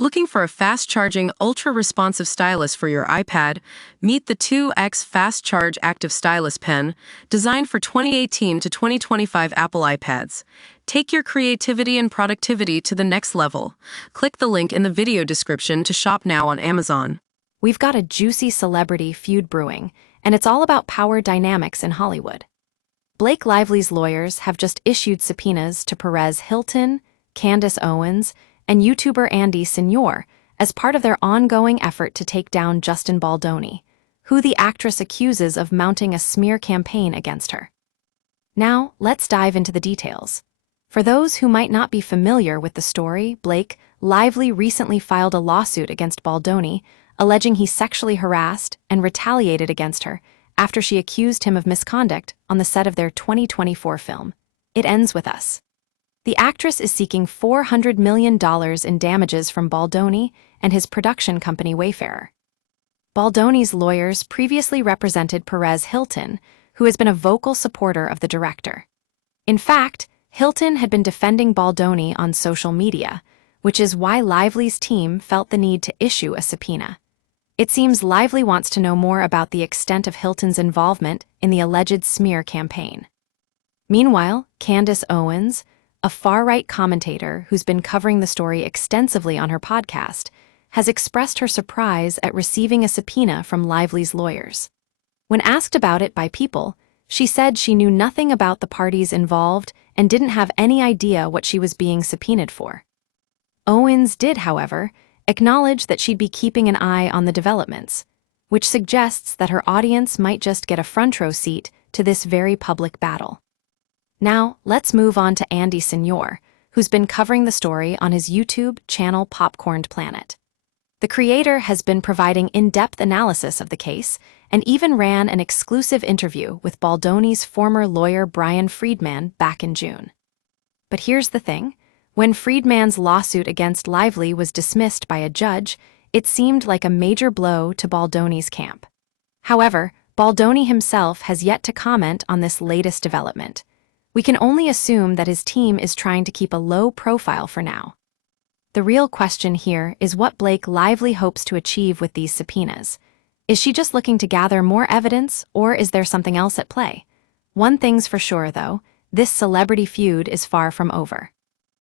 Looking for a fast-charging, ultra-responsive stylus for your iPad? Meet the 2X Fast Charge Active Stylus Pen, designed for 2018 to 2025 Apple iPads. Take your creativity and productivity to the next level. Click the link in the video description to shop now on Amazon. We've got a juicy celebrity feud brewing, and it's all about power dynamics in Hollywood. Blake Lively's lawyers have just issued subpoenas to Perez Hilton, Candace Owens, and YouTuber Andy Signore as part of their ongoing effort to take down Justin Baldoni, who the actress accuses of mounting a smear campaign against her. Now, let's dive into the details. For those who might not be familiar with the story, Blake Lively recently filed a lawsuit against Baldoni, alleging he sexually harassed and retaliated against her after she accused him of misconduct on the set of their 2024 film, It Ends With Us. The actress is seeking $400 million in damages from Baldoni and his production company Wayfarer. Baldoni's lawyers previously represented Perez Hilton, who has been a vocal supporter of the director. In fact, Hilton had been defending Baldoni on social media, which is why Lively's team felt the need to issue a subpoena. It seems Lively wants to know more about the extent of Hilton's involvement in the alleged smear campaign. Meanwhile, Candace Owens, a far-right commentator who's been covering the story extensively on her podcast, has expressed her surprise at receiving a subpoena from Lively's lawyers. When asked about it by People, she said she knew nothing about the parties involved and didn't have any idea what she was being subpoenaed for. Owens did, however, acknowledge that she'd be keeping an eye on the developments, which suggests that her audience might just get a front-row seat to this very public battle. Now, let's move on to Andy Signore, who's been covering the story on his YouTube channel Popcorned Planet. The creator has been providing in-depth analysis of the case and even ran an exclusive interview with Baldoni's former lawyer Brian Friedman back in June. But here's the thing. When Friedman's lawsuit against Lively was dismissed by a judge, it seemed like a major blow to Baldoni's camp. However, Baldoni himself has yet to comment on this latest development. We can only assume that his team is trying to keep a low profile for now. The real question here is what Blake Lively hopes to achieve with these subpoenas. Is she just looking to gather more evidence, or is there something else at play? One thing's for sure, though, this celebrity feud is far from over.